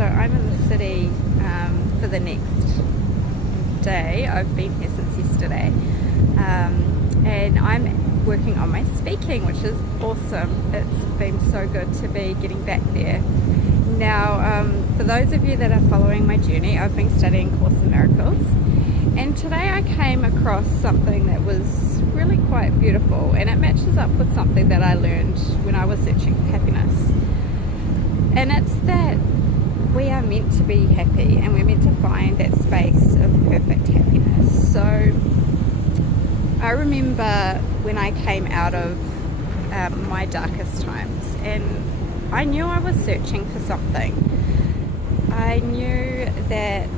So I'm in the city for the next day. I've been here since yesterday, and I'm working on my speaking, which is awesome. It's been so good to be getting back there. Now, for those of you that are following my journey, I've been studying Course in Miracles, and today I came across something that was really quite beautiful, and it matches up with something that I learned when I was searching for happiness. And it's that we are meant to be happy, and we're meant to find that space of perfect happiness. So I remember when I came out of my darkest times, and I knew I was searching for something. I knew that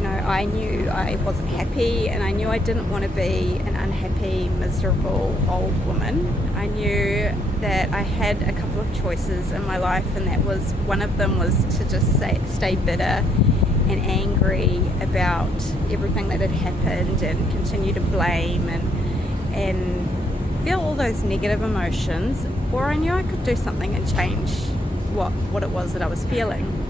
I knew I wasn't happy, and I knew I didn't want to be an unhappy, miserable old woman. I knew that I had a couple of choices in my life, and that was one of them was to just stay bitter and angry about everything that had happened and continue to blame and feel all those negative emotions, or I knew I could do something and change what it was that I was feeling.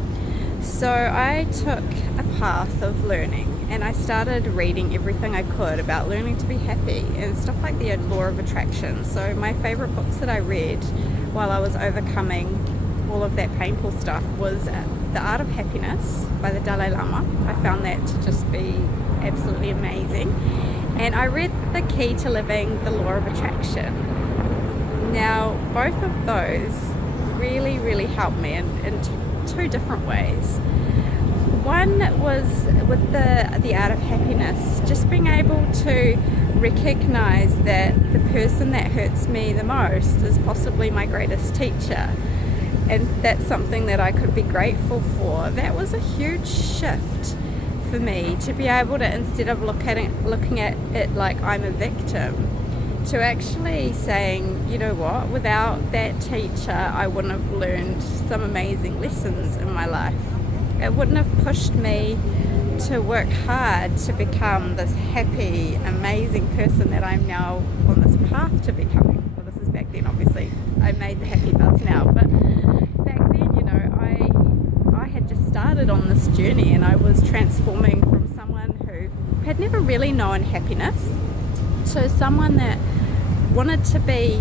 So I took a path of learning, and I started reading everything I could about learning to be happy and stuff like the law of attraction. So my favorite books that I read while I was overcoming all of that painful stuff was The Art of Happiness by the Dalai Lama. I found that to just be absolutely amazing. And I read The Key to Living, the Law of Attraction. Now, both of those really, really helped me in two different ways. One was with the Art of Happiness, just being able to recognize that the person that hurts me the most is possibly my greatest teacher, and that's something that I could be grateful for. That was a huge shift for me, to be able to, instead of looking at it like I'm a victim, to actually saying, you know what, without that teacher I wouldn't have learned some amazing lessons in my life. It wouldn't have pushed me to work hard to become this happy, amazing person that I'm now on this path to becoming. Well, this is back then, obviously. I made the happy buzz now, but back then, I had just started on this journey, and I was transforming from someone who had never really known happiness to someone that wanted to be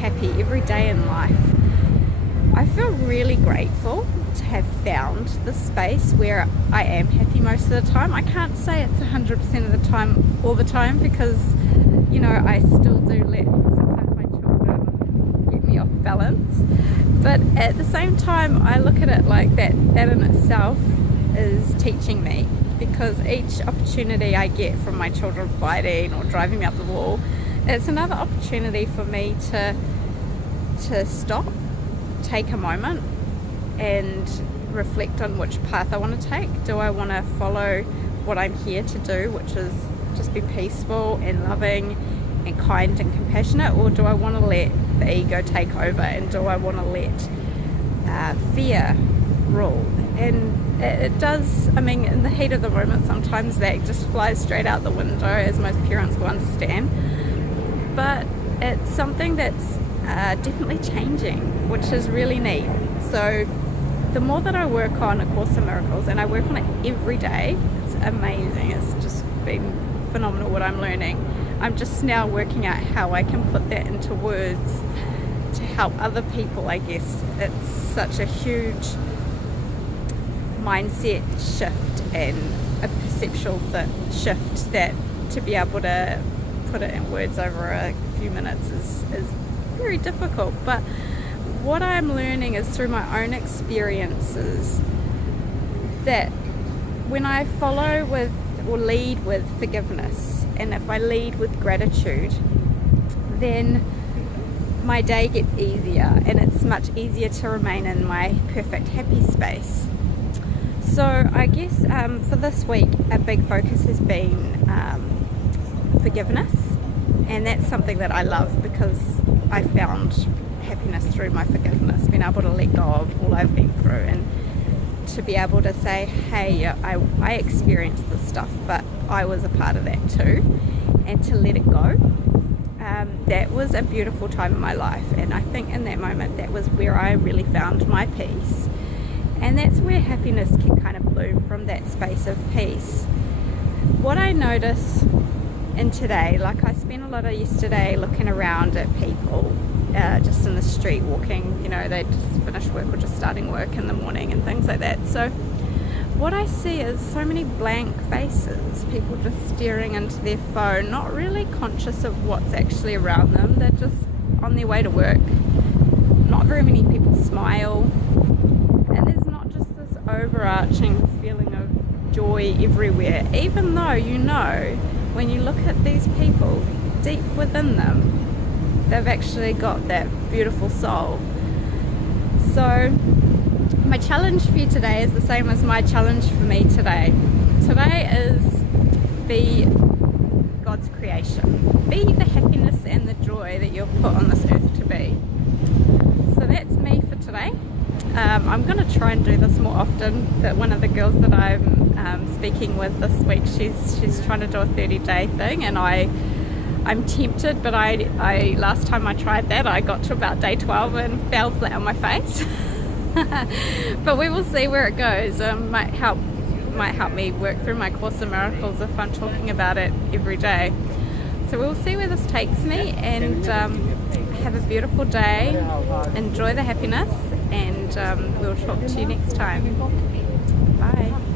happy every day in life. I feel really grateful to have found the space where I am happy most of the time. I can't say it's 100% of the time, all the time, because I still do let sometimes my children get me off balance. But at the same time, I look at it like that in itself is teaching me, because each opportunity I get from my children fighting or driving me up the wall, it's another opportunity for me to stop, take a moment, and reflect on which path I want to take. Do I want to follow what I'm here to do, which is just be peaceful and loving and kind and compassionate, or do I want to let the ego take over, and do I want to let fear rule? And it does, in the heat of the moment, sometimes that just flies straight out the window, as most parents will understand. But it's something that's definitely changing, which is really neat. So the more that I work on A Course in Miracles, and I work on it every day, it's amazing. It's just been phenomenal what I'm learning. I'm just now working out how I can put that into words to help other people, I guess. It's such a huge mindset shift and a perceptual shift that to be able to put it in words over a few minutes is very difficult. But what I'm learning is through my own experiences that when I follow with or lead with forgiveness, and if I lead with gratitude, then my day gets easier, and it's much easier to remain in my perfect happy space. So I guess for this week, a big focus has been forgiveness, and that's something that I love, because I found happiness through my forgiveness, being able to let go of all I've been through, and to be able to say, hey, I experienced this stuff, but I was a part of that too, and to let it go. That was a beautiful time in my life, and I think in that moment that was where I really found my peace And that's where happiness can kind of bloom, from that space of peace. What I notice in today, like I spent a lot of yesterday looking around at people just in the street walking, you know, they just finished work or just starting work in the morning and things like that. So what I see is so many blank faces, people just staring into their phone, not really conscious of what's actually around them. They're just on their way to work. Not very many people smile, and there's not just this overarching feeling of joy everywhere, even though, you know, when you look at these people, deep within them, they've actually got that beautiful soul. So my challenge for you today is the same as my challenge for me today. Today is be God's creation. Be the happiness and the joy that you're put on this earth to be. So that's me for today. I'm going to try and do this more often. That one of the girls that I'm speaking with this week, she's trying to do a 30-day thing, and I'm tempted, but I last time I tried that, I got to about day 12 and fell flat on my face. But we will see where it goes. Might help me work through my Course in Miracles if I'm talking about it every day. So we'll see where this takes me, and have a beautiful day. Enjoy the happiness, and we'll talk to you next time. Bye.